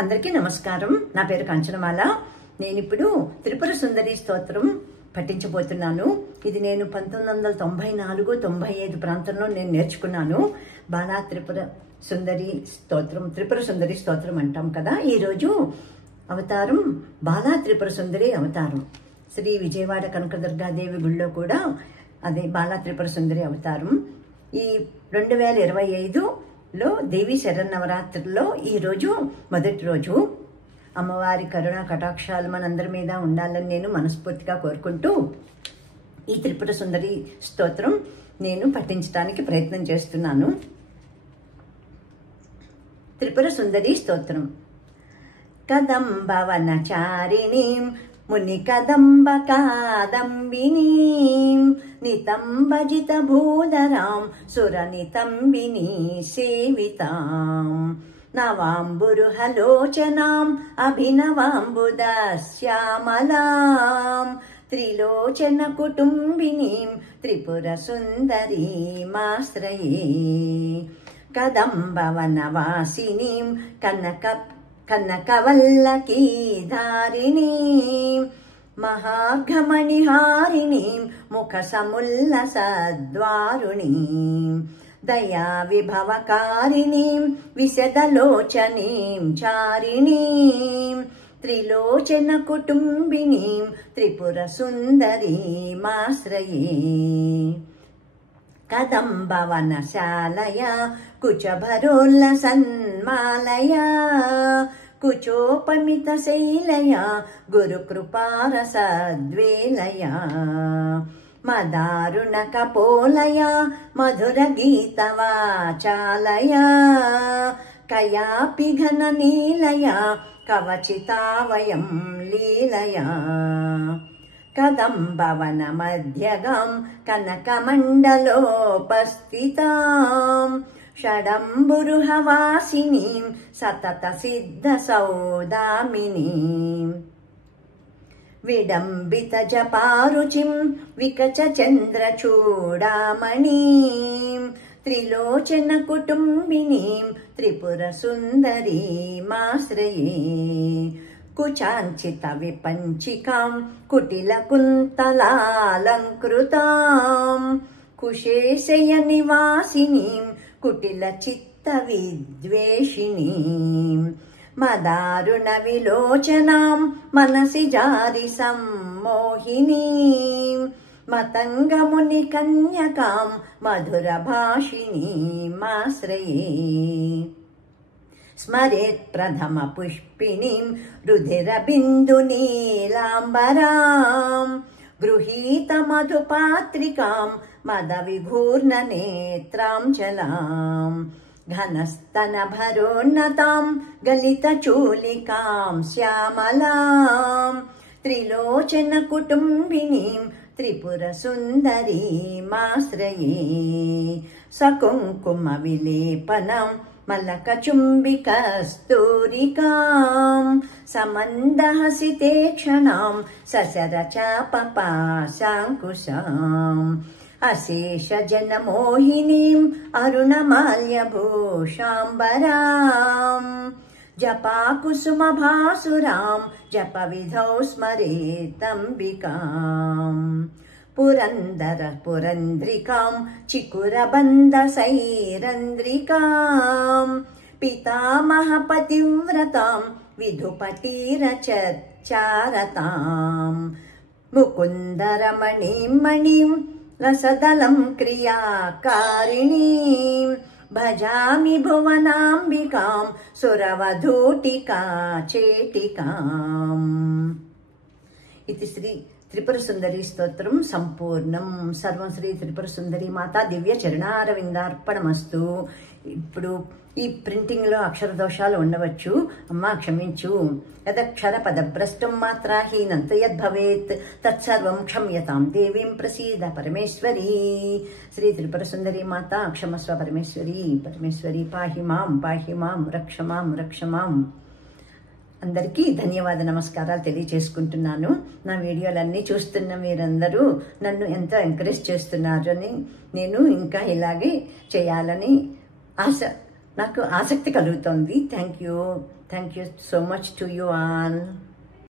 అందరికీ నమస్కారం. నా పేరు కాంచనమాల. నేను ఇప్పుడు త్రిపుర సుందరి స్తోత్రం పఠించబోతున్నాను. ఇది నేను 1994-95 ప్రాంతంలో నేను నేర్చుకున్నాను. బాలా త్రిపుర సుందరి స్తోత్రం అంటాం కదా. ఈరోజు అవతారం బాలా త్రిపుర సుందరి అవతారం. శ్రీ విజయవాడ కనకదుర్గాదేవి గుళ్ళో కూడా అదే బాలా త్రిపుర సుందరి అవతారం. ఈ 2025లో దేవి శరన్నవరాత్రుల్లో ఈరోజు మొదటి రోజు. అమ్మవారి కరుణా కటాక్షాలు మనందరి మీద ఉండాలని నేను మనస్ఫూర్తిగా కోరుకుంటూ ఈ త్రిపుర సుందరి స్తోత్రం నేను పఠించడానికి ప్రయత్నం చేస్తున్నాను. త్రిపుర సుందరి స్తోత్రం. కదంబవనచారిణీం ముని కదంబ కాదంబినీం నితంబజిత భూధరాం సురనితంబినీ సేవితాం నవాంబురుహలోచనాం అభినవాంబుదశ్యామలాం త్రిలోచన కుటుంబినీం త్రిపుర సుందరీమాశ్రయే కదంబవనవాసినీం కనకవల్లకీధారిణీం మహార్ఘమణిహారిణీం ముఖసముల్లసద్వారుణీం దయా విభవకారిణీం విశదలోచనీం చారిణీం త్రిలోచన కుటుంబినీం త్రిపుర సుందరీమాశ్రయే కదంబవనశాలయా కుచభరోల్లసన్మాలయా కుచోపమిత శైలయా గురుకృపారసద్వేలయా మదారుణ కపోలయా మధుర గీతవాచాలయా కయాపి ఘన నీలయా కవచితావయం లీలయా కదంబవన మధ్యగాం కనకమండలోపస్థితాం షడంబురుహవాసినీం సతత సిద్ధ సౌదామినీం విడంబిత జపారుచిం వికచ చంద్రచూడామణీం త్రిలోచన కుటుంబినీం త్రిపుర సుందరీమాశ్రయే కుచాంచిత విపంచికాం కుటిల కుంతలాలంకృతాం కుశేశయ నివాసినీం కుటిల చిత్త విద్వేషిణీం మదారుణ విలోచనాం మనసి జారి సమ్మోహినీం మతంగముని కన్యకాం మధుర భాషిణీమాశ్రయే స్మరేత్ ప్రథమ పుష్పిణీం రుధిర బిందు నీలాంబరాం గృహీత మధుపాత్రికాం మద విఘూర్ణ నేత్రాం చలాం ఘనస్తన భరోన్నతాం గలిత చూలికాం శ్యామలాం త్రిలోచన కుటుంబినీం త్రిపుర సుందరీమాశ్రయే సకుంకుమ విలేపనం మలక చుంబికస్తూరికాం సమందహసితే క్షణాం ససర చాపపాశాంకుశాం అశేష జనమోహినీం అరుణమాల్యభూషాంబరాం జపాకుసుమభాసురాం జప విధౌ స్మరేతంబికాం పురందర పురంద్రికాం చికురబంద సైరంద్రికాం పితామహ పతివ్రతాం విధుపటీరచారతాం ముకుందరమణిం మణిం రసదలం క్రియాకారిణీం భజామి భువనాంబికాం సురవధూటికా చేటికాం. ఇది శ్రీ త్రిపుర సుందరి స్తోత్రం సంపూర్ణం. సర్వం శ్రీ త్రిపుర సుందరి మాతా దివ్య చరణారవిందార్పణమస్తు. ఇప్పుడు ఈ ప్రింటింగ్ లో అక్షర దోషాలు ఉండవచ్చు, అమ్మా క్షమించు. యదక్షర పదభ్రష్టం మాత్రాహీనంత యద్భవేత్ తత్సర్వం క్షమ్యతాం దేవీం ప్రసీద పరమేశ్వరీ. శ్రీ త్రిపుర సుందరి మాతా క్షమస్వ పరమేశ్వరీ. పరమేశ్వరీ పాహి మాం రక్ష మాం. అందరికీ ధన్యవాద నమస్కారాలు తెలియచేసుకుంటున్నాను. నా వీడియోలన్నీ చూస్తున్న మీరందరూ నన్ను ఎంతో ఎంకరేజ్ చేస్తున్నారని, నేను ఇంకా ఇలాగే చేయాలని ఆశ నాకు ఆసక్తి కలుగుతోంది. Thank you so much to you all.